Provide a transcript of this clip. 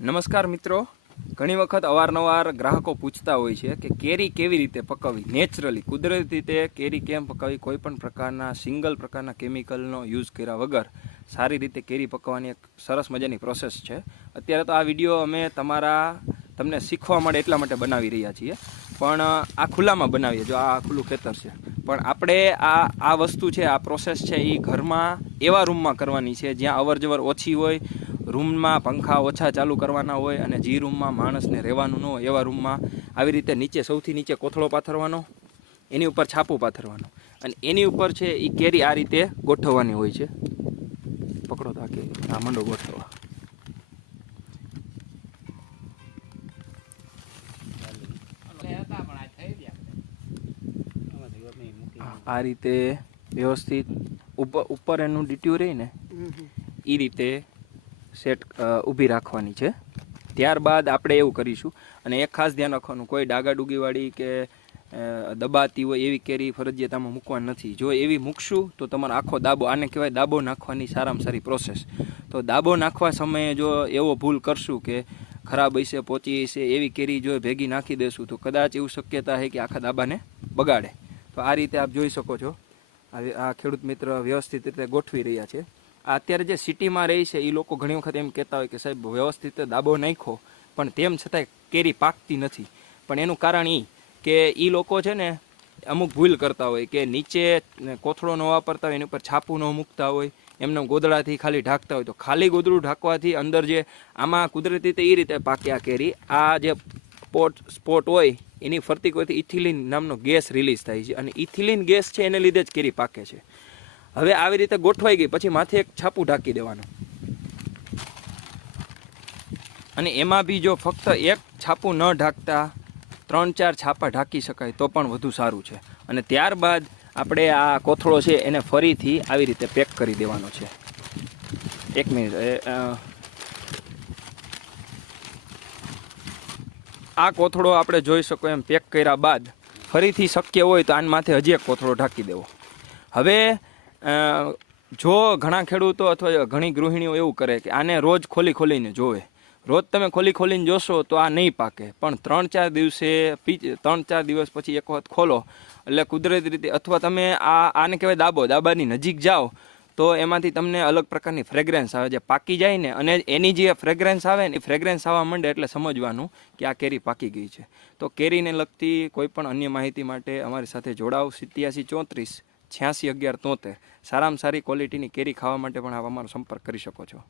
નમસ્કાર મિત્રો. ઘણી વખત અવારનવાર ગ્રાહકો પૂછતા હોય છે કે કેરી કેવી રીતે પકવવી? નેચરલી કુદરતી રીતે કેરી કેમ પકાવવી? કોઈ પણ પ્રકારના, સિંગલ પ્રકારના કેમિકલનો યુઝ કર્યા વગર સારી રીતે કેરી પકવવાની એક સરસ મજાની પ્રોસેસ છે. અત્યારે તો આ વીડિયો અમે તમારા, તમને શીખવા મળે એટલા માટે બનાવી રહ્યા છીએ. પણ આ ખુલ્લામાં બનાવીએ. જો આ ખુલ્લું ખેતર છે. પણ આપણે આ આ વસ્તુ છે, આ પ્રોસેસ છે એ ઘરમાં, એવા રૂમમાં કરવાની છે, જ્યાં અવર જવર ઓછી હોય રૂમમાં પંખા ઓછા ચાલુ કરવાના હોય અને જે રૂમમાં માણસને રહેવાનું ન હોય, એવા રૂમમાં આવી રીતે નીચે, સૌથી નીચે કોથળો પાથરવાનો, એની ઉપર છાપું પાથરવાનો. અને એની ઉપર છે એ કેરી આ રીતે ગોઠવવાની હોય છે. પકડો તો આ કેરી આ મંડો ગોઠવવા આ- રીતે વ્યવસ્થિત ઉપર ઉપર એનું ડીટ્યુ રહી ને એ રીતે સેટ ઊભી રાખવાની છે. ત્યારબાદ આપણે એવું કરીશું અને એક ખાસ ધ્યાન રાખવાનું કોઈ ડાગા ડૂગીવાળી કે દબાતી હોય એવી કેરી ફરજિયાત આમાં મૂકવાની નથી. જો એવી મૂકશું તો તમારો આખો દાબો આને કહેવાય દાબો નાખવાની સારામાં સારી પ્રોસેસ તો દાબો નાખવા સમયે જો એવો ભૂલ કરશું કે ખરાબ હશે પહોંચી હશે એવી કેરી જો ભેગી નાખી દેશું તો કદાચ એવું શક્યતા છે કે આખા દાબાને બગાડે. તો આ રીતે આપ જોઈ શકો છો. આ ખેડૂત મિત્ર વ્યવસ્થિત રીતે ગોઠવી રહ્યા છે. અત્યારે જે સિટીમાં રહી છે એ લોકો ઘણી વખત એમ કહેતા હોય કે સાહેબ, વ્યવસ્થિત દાબો નાખ્યો, પણ તેમ છતાંય કેરી પાકતી નથી. પણ એનું કારણ એ કે એ લોકો છે ને, અમુક ભૂલ કરતા હોય કે નીચે કોથળો ન વાપરતા હોય, એની ઉપર છાપું ન મૂકતા હોય, એમને ગોદડાથી ખાલી ઢાંકતા હોય. તો ખાલી ગોદડું ઢાંકવાથી અંદર જે આમાં કુદરતી રીતે એ રીતે પાકે આ કેરી, આ જે સ્પોટ સ્પોટ હોય, એની ફરતી કોઈથી ઇથિલિન નામનો ગેસ રિલીઝ થાય છે અને ઇથિલિન ગેસ છે એને લીધે જ કેરી પાકે છે. હવે આવી રીતે ગોઠવાઈ ગઈ, પછી માથે એક છાપું ઢાંકી દેવાનું. અને એમાં બી જો ફક્ત એક છાપું ન ઢાંકતા, ત્રણ ચાર છાપા ઢાંકી શકાય તો પણ વધુ સારું છે. અને ત્યારબાદ આપણે આ કોથળો છે એને ફરીથી આવી રીતે પેક કરી દેવાનો છે. એક મિનિટ એ, અ, આ કોથળો આપણે જોઈ શકો એમ પેક કર્યા બાદ ફરીથી શક્ય હોય તો આની માથે હજી એક કોથળો ઢાંકી દેવો. હવે જો ઘણા ખેડૂતો અથવા ઘણી ગૃહિણીઓ એવું કરે કે આને રોજ ખોલી ખોલીને જોવે. રોજ તમે ખોલી ખોલીને જોશો તો આ નહીં પાકે. પણ ત્રણ ચાર દિવસે ત્રણ ચાર દિવસ પછી એક વખત ખોલો. એટલે કુદરતી રીતે અથવા તમે આ, આને કહેવાય દાબો, દાબાની નજીક જાઓ તો એમાંથી તમને અલગ પ્રકારની ફ્રેગ્રન્સ આવે જે પાકી જાય ને અને એની જે ફ્રેગ્રન્સ આવે ને એ ફ્રેગ્રન્સ આવવા માંડે એટલે સમજવાનું કે આ કેરી પાકી ગઈ છે. તો કેરીને લગતી કોઈ પણ અન્ય માહિતી માટે અમારી સાથે જોડાવ સિત્યાસી ચોત્રીસ છ્યાસી અગિયાર તોતેર. સારામાં સારી ક્વોલિટીની કેરી ખાવા માટે પણ આપ અમારો સંપર્ક કરી શકો છો.